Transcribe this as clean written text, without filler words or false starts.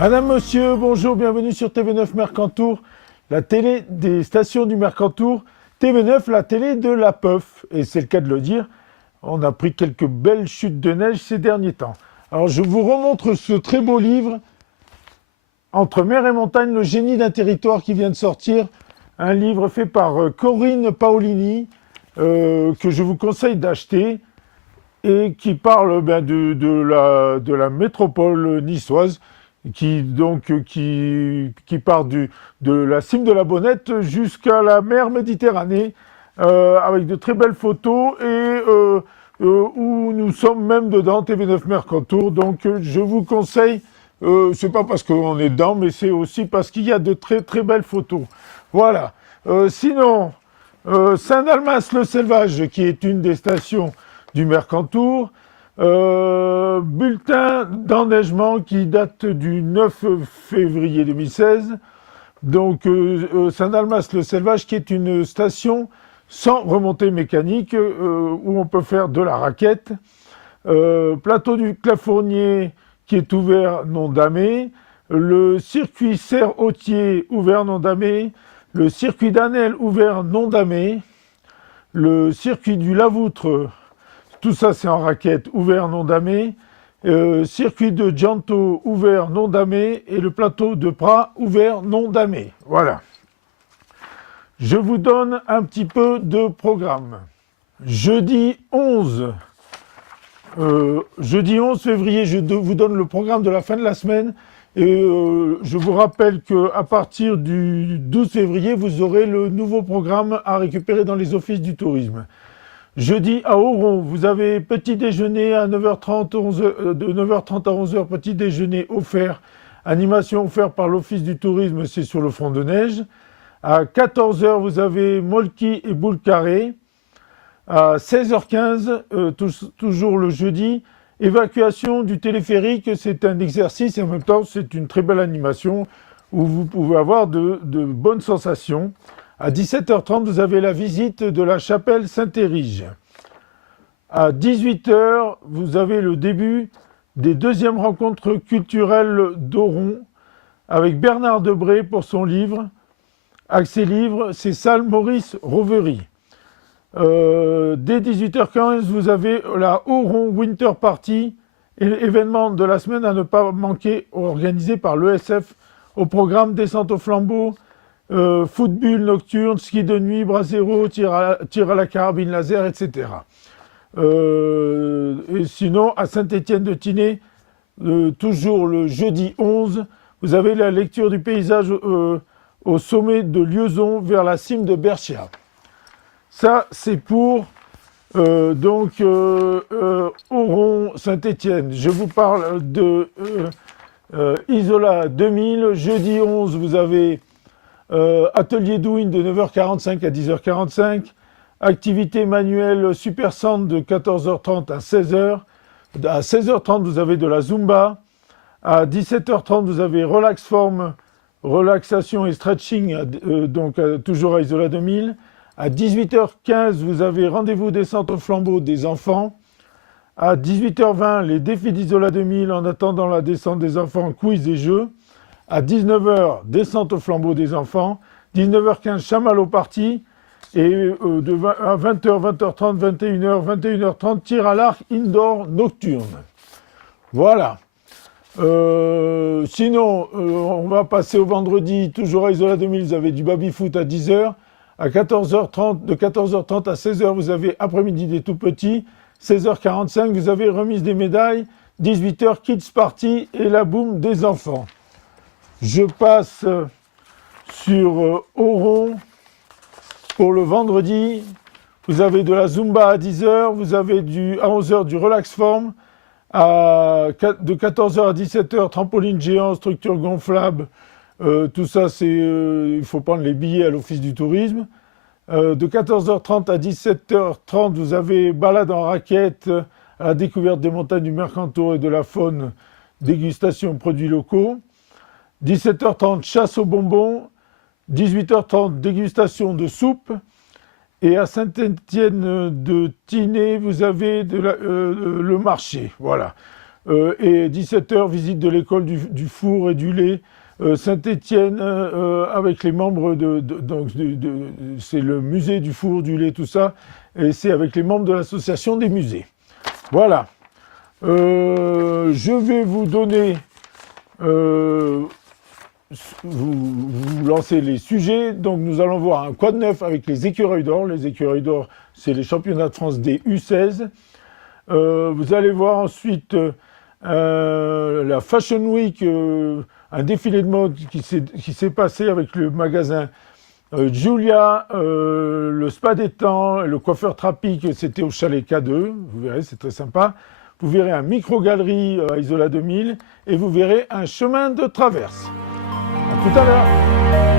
Madame, monsieur, bonjour, bienvenue sur TV9 Mercantour, la télé des stations du Mercantour. TV9, la télé de la Peuf, et c'est le cas de le dire, on a pris quelques belles chutes de neige ces derniers temps. Alors je vous remontre ce très beau livre, Entre mer et montagne, le génie d'un territoire qui vient de sortir, un livre fait par Corinne Paolini, que je vous conseille d'acheter, et qui parle de la métropole niçoise, qui part de la cime de la Bonnette jusqu'à la mer Méditerranée, avec de très belles photos où nous sommes même dedans, TV9 Mercantour. Donc je vous conseille, c'est pas parce qu'on est dedans, mais c'est aussi parce qu'il y a de très très belles photos. Voilà. Sinon, Saint-Dalmas-le-Selvage, qui est une des stations du Mercantour, bulletin d'enneigement qui date du 9 février 2016. Donc Saint-Dalmas-le-Selvage, qui est une station sans remontée mécanique, où on peut faire de la raquette. Plateau du Clafournier qui est ouvert non damé. Le circuit Serre-Autier ouvert non damé. Le circuit d'Anel ouvert non damé. Le circuit du Lavoutre, tout ça c'est en raquette, ouvert non damé. Circuit de Gianto ouvert non damé. Et le plateau de Prat ouvert non damé. Voilà. Je vous donne un petit peu de programme. Jeudi 11 février, je vous donne le programme de la fin de la semaine. Et je vous rappelle qu'à partir du 12 février, vous aurez le nouveau programme à récupérer dans les offices du tourisme. Jeudi à Oron, vous avez petit déjeuner à 9h30, de 9h30 à 11h, petit déjeuner offert. Animation offerte par l'office du tourisme, c'est sur le front de neige. À 14h, vous avez Molki et Boule Carré. À 16h15, toujours le jeudi, évacuation du téléphérique, c'est un exercice et en même temps c'est une très belle animation où vous pouvez avoir de bonnes sensations. À 17h30, vous avez la visite de la chapelle Saint-Érige. À 18h, vous avez le début des deuxièmes rencontres culturelles d'Oron avec Bernard Debré pour son livre. Accès livre, c'est salle Maurice Rovery. Dès 18h15, vous avez la Oron Winter Party, événement de la semaine à ne pas manquer, organisé par l'ESF, au programme descente au flambeau, football nocturne, ski de nuit, brasero, tir à la carabine laser, etc. Et sinon, à Saint-Étienne-de-Tinée, toujours le jeudi 11, vous avez la lecture du paysage au sommet de Lieuson vers la cime de Berchia. Ça, c'est pour Oron Saint-Étienne. Je vous parle de Isola 2000. Jeudi 11, vous avez atelier douine de 9h45 à 10h45. Activité manuelle Super Sand de 14h30 à 16h. À 16h30, vous avez de la Zumba. À 17h30, vous avez Relax Form, relaxation et stretching, toujours à Isola 2000. À 18h15, vous avez rendez-vous descente au flambeau des enfants. À 18h20, les défis d'Isola 2000 en attendant la descente des enfants, quiz et jeux. À 19h, descente au flambeau des enfants. 19h15, chamallow party. Et à 20h, 20h30, 21h, 21h30, tir à l'arc indoor nocturne. Voilà. Sinon, on va passer au vendredi, toujours à Isola 2000, vous avez du baby-foot à 10h. À 14h30, de 14h30 à 16h, vous avez après-midi des tout-petits. 16h45, vous avez remise des médailles. 18h, kids party et la boum des enfants. Je passe sur Oron pour le vendredi. Vous avez de la Zumba à 10h. Vous avez à 11h du Relax Form. De 14h à 17h, trampoline géant, structure gonflable. Tout ça, il faut prendre les billets à l'office du tourisme. De 14h30 à 17h30, vous avez balade en raquette à la découverte des montagnes du Mercantour et de la faune, dégustation produits locaux. 17h30, chasse aux bonbons. 18h30, dégustation de soupe. Et à Saint-Étienne-de-Tinée, vous avez le marché. Voilà. Et 17h, visite de l'école du four et du lait. Saint-Étienne, avec les membres c'est le musée du four, du lait, tout ça. Et c'est avec les membres de l'association des musées. Voilà. Je vais vous donner... vous lancez les sujets. Donc nous allons voir un quad neuf avec les écureuils d'or. Les écureuils d'or, c'est les championnats de France des U16. Vous allez voir ensuite la Fashion Week, un défilé de mode qui s'est passé avec le magasin Julia, le spa des temps, le coiffeur Trapic, c'était au chalet K2. Vous verrez, c'est très sympa. Vous verrez un micro-galerie à Isola 2000 et vous verrez un chemin de traverse. À tout à l'heure.